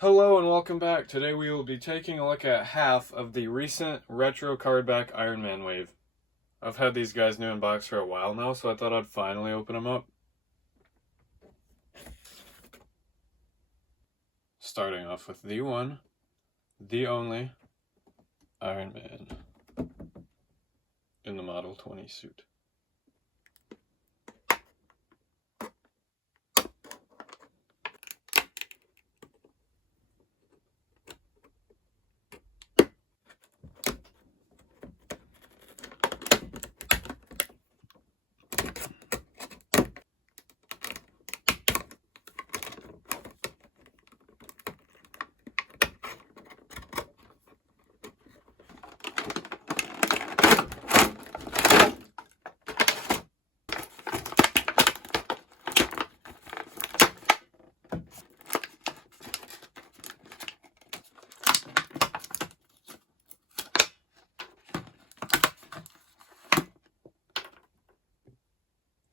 Hello and welcome back. Today we will be taking a look at half of the recent retro cardback Iron Man wave. I've had these guys new in box for a while now, so I thought I'd finally open them up. Starting off with the one, the only Iron Man in the Model 20 suit.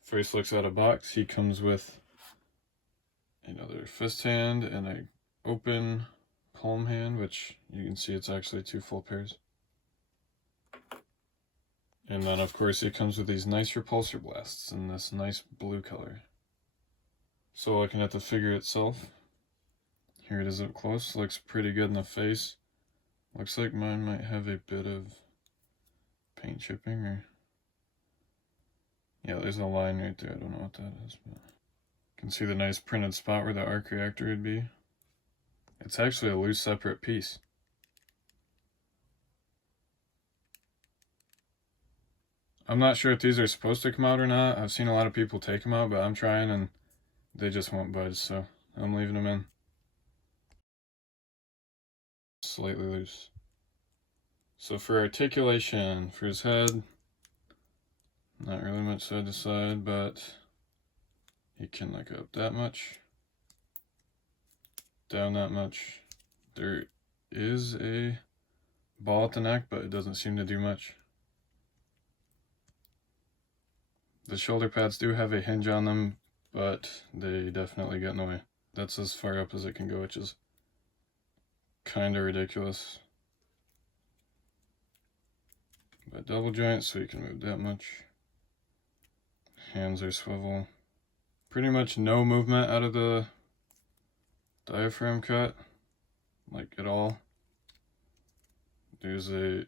First looks out of box, he comes with another fist hand and a open palm hand, which you can see it's actually two full pairs. And then of course it comes with these nice repulsor blasts in this nice blue color. So looking at the figure itself, here it is up close, looks pretty good in the face. Looks like mine might have a bit of paint chipping or... yeah, there's a line right there, I don't know what that is, but you can see the nice printed spot where the arc reactor would be. It's actually a loose separate piece. I'm not sure if these are supposed to come out or not. I've seen a lot of people take them out, but I'm trying and they just won't budge, so I'm leaving them in. Slightly loose. So for articulation, for his head, not really much side to side, but he can look up that much, down that much. There is a ball at the neck, but it doesn't seem to do much. The shoulder pads do have a hinge on them, but they definitely get in the way. That's as far up as it can go, which is kind of ridiculous. But double joint, so you can move that much. Hands are swivel. Pretty much no movement out of the diaphragm cut, like at all. There's a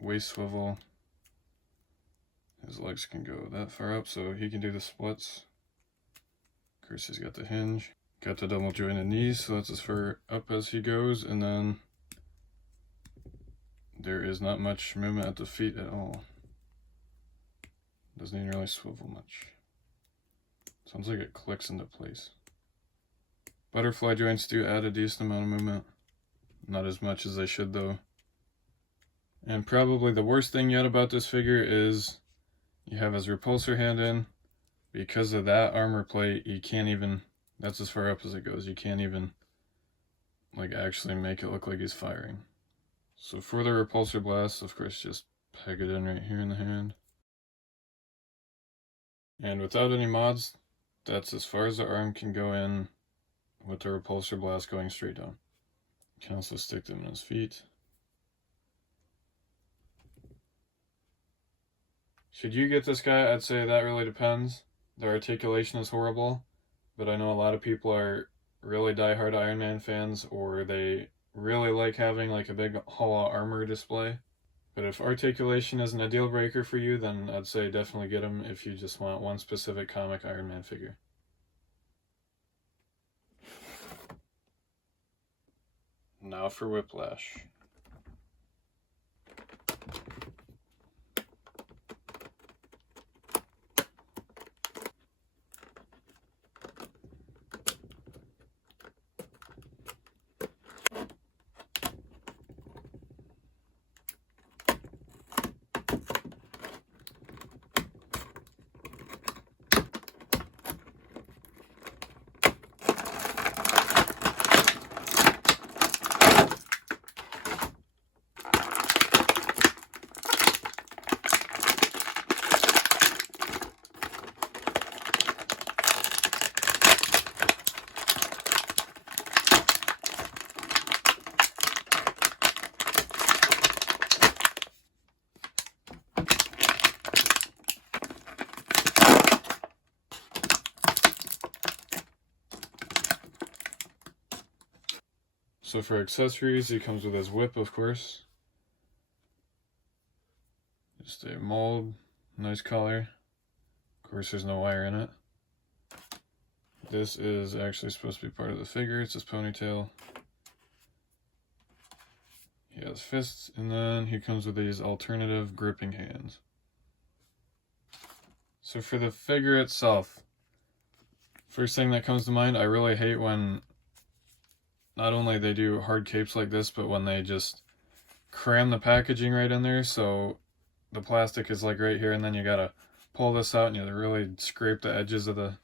waist swivel. His legs can go that far up, so he can do the splits. Of course, he's got the hinge. Got the double jointed knees, so that's as far up as he goes, and then there is not much movement at the feet at all. Doesn't even really swivel much. Sounds like it clicks into place. Butterfly joints do add a decent amount of movement. Not as much as they should though. And probably the worst thing yet about this figure is you have his repulsor hand in. Because of that armor plate, you can't even, that's as far up as it goes, you can't even like actually make it look like he's firing. So for the repulsor blast, of course, just peg it in right here in the hand. And without any mods, that's as far as the arm can go in with the repulsor blast going straight down. You can also stick them in his feet. Should you get this guy, I'd say that really depends. The articulation is horrible, but I know a lot of people are really diehard Iron Man fans, or they really like having like a big hollow armor display. But if articulation isn't a deal breaker for you, then I'd say definitely get him if you just want one specific comic Iron Man figure. Now for Whiplash. So for accessories, he comes with his whip, of course. Just a mold, nice color. Of course, there's no wire in it. This is actually supposed to be part of the figure. It's his ponytail. He has fists, and then he comes with these alternative gripping hands. So for the figure itself, first thing that comes to mind, I really hate when not only they do hard capes like this, but when they just cram the packaging right in there, so the plastic is like right here, and then you gotta pull this out and you really scrape the edges of the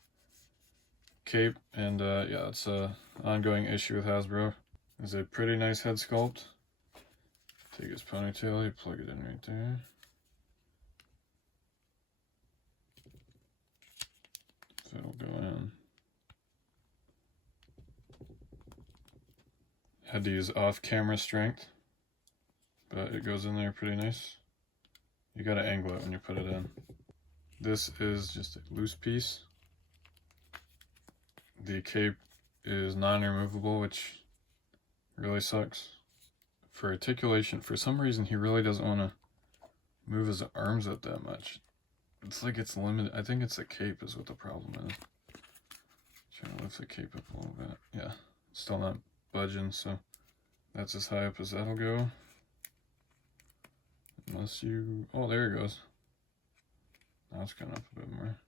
cape, and yeah, it's a ongoing issue with Hasbro. It's a pretty nice head sculpt. Take his ponytail, you plug it in right there. So it'll go in. Had to use off-camera strength, but it goes in there pretty nice. You gotta angle it when you put it in. This is just a loose piece. The cape is non-removable, which really sucks. For articulation, for some reason he really doesn't want to move his arms up that much. It's like it's limited. I think it's the cape is what the problem is. Trying to lift the cape up a little bit. Yeah, still not budging, so that's as high up as that'll go. Unless you... oh, there it goes. Now it's gone up a bit more.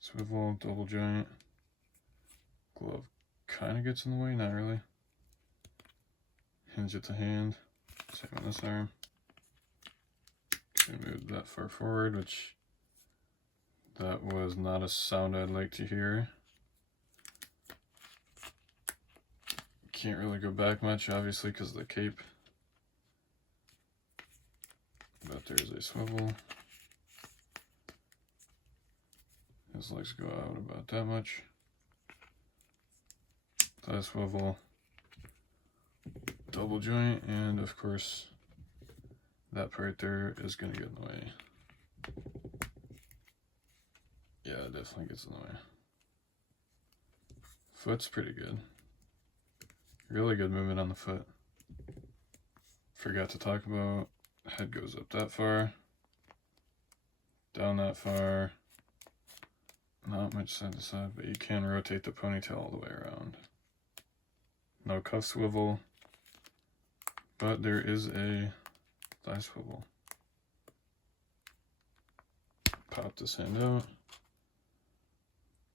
Swivel, double joint. Glove kind of gets in the way, not really. Hinge at the hand. Same on this arm. Okay, move that far forward, which that was not a sound I'd like to hear. Can't really go back much, obviously, because of the cape. But there's a swivel. His legs go out about that much. Thigh swivel. Double joint, and of course that part there is going to get in the way. Yeah, it definitely gets in the way. Foot's pretty good. Really good movement on the foot. Forgot to talk about, head goes up that far, down that far. Not much side to side, but you can rotate the ponytail all the way around. No cuff swivel, but there is a thigh swivel. Pop this hand out.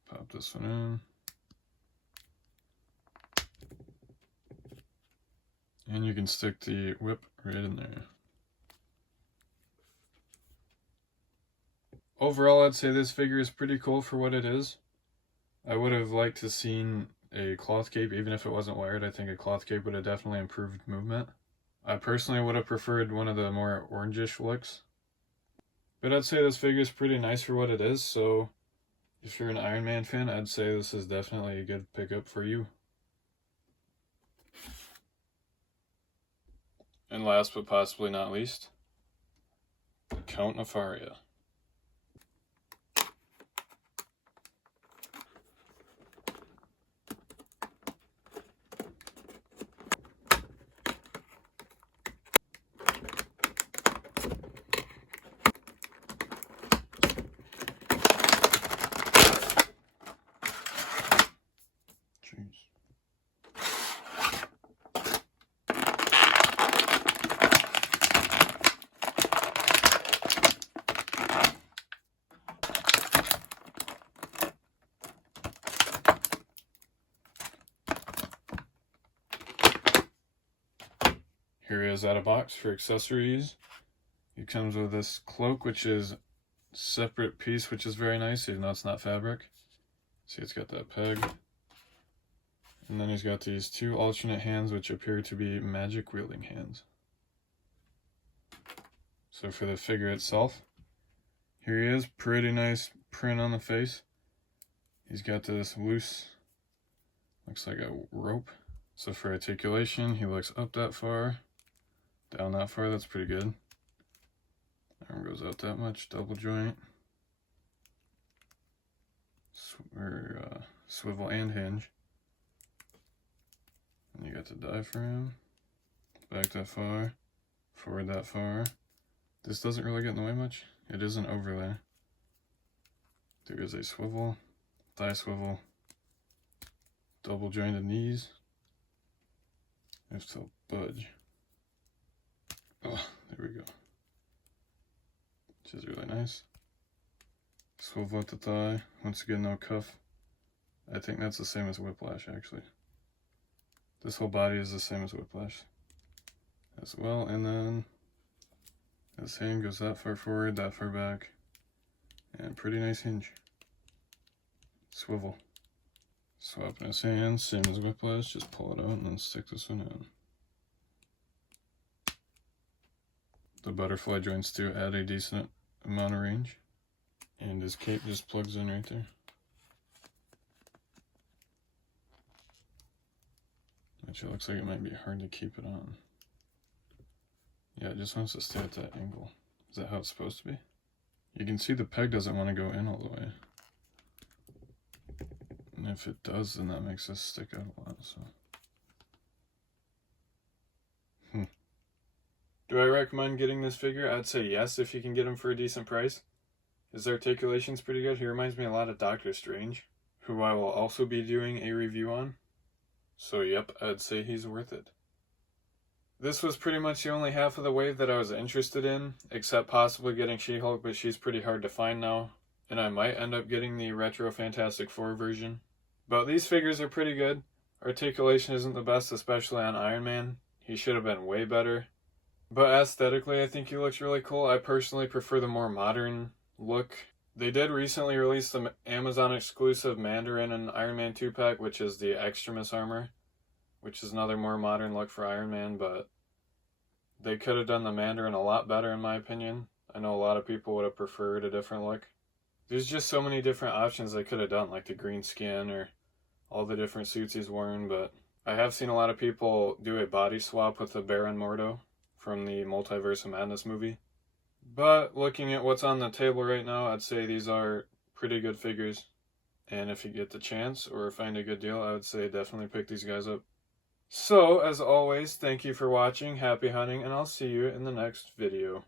Pop this one in. And you can stick the whip right in there. Overall, I'd say this figure is pretty cool for what it is. I would have liked to seen a cloth cape, even if it wasn't wired. I think a cloth cape would have definitely improved movement. I personally would have preferred one of the more orangish looks. But I'd say this figure is pretty nice for what it is, so if you're an Iron Man fan, I'd say this is definitely a good pickup for you. And last but possibly not least, Count Nefaria. Here he is out of box for accessories. He comes with this cloak, which is separate piece, which is very nice, even though it's not fabric. See, it's got that peg. And then he's got these two alternate hands, which appear to be magic wielding hands. So for the figure itself, here he is, pretty nice print on the face. He's got this loose, looks like a rope. So for articulation, he looks up that far, down that far, that's pretty good. Arm goes out that much, double joint. Swivel and hinge. And you Forget the diaphragm. Back that far. Forward that far. This doesn't really get in the way much. It is an overlay. There is a swivel, thigh swivel, double jointed knees. I have to budge. Oh, there we go. Which is really nice. Swivel at the thigh. Once again, no cuff. I think that's the same as Whiplash, actually. This whole body is the same as Whiplash as well. And then this hand goes that far forward, that far back. And pretty nice hinge. Swivel. Swapping his hands, same as Whiplash, just pull it out and then stick this one in. The butterfly joints do add a decent amount of range. And his cape just plugs in right there. Actually, it looks like it might be hard to keep it on. Yeah, it just wants to stay at that angle. Is that how it's supposed to be? You can see the peg doesn't want to go in all the way. And if it does, then that makes this stick out a lot, so. Do I recommend getting this figure? I'd say yes if you can get him for a decent price. His articulation's pretty good. He reminds me a lot of Doctor Strange, who I will also be doing a review on. So yep, I'd say he's worth it. This was pretty much the only half of the wave that I was interested in, except possibly getting She-Hulk, but she's pretty hard to find now. And I might end up getting the Retro Fantastic Four version. But these figures are pretty good. Articulation isn't the best, especially on Iron Man. He should have been way better. But aesthetically, I think he looks really cool. I personally prefer the more modern look. They did recently release the Amazon exclusive Mandarin and Iron Man 2-pack, which is the Extremis armor, which is another more modern look for Iron Man, but they could have done the Mandarin a lot better in my opinion. I know a lot of people would have preferred a different look. There's just so many different options they could have done, like the green skin or all the different suits he's wearing, but I have seen a lot of people do a body swap with the Baron Mordo from the Multiverse of Madness movie. But looking at what's on the table right now, I'd say these are pretty good figures. And if you get the chance or find a good deal, I would say definitely pick these guys up. So, as always, thank you for watching, happy hunting, and I'll see you in the next video.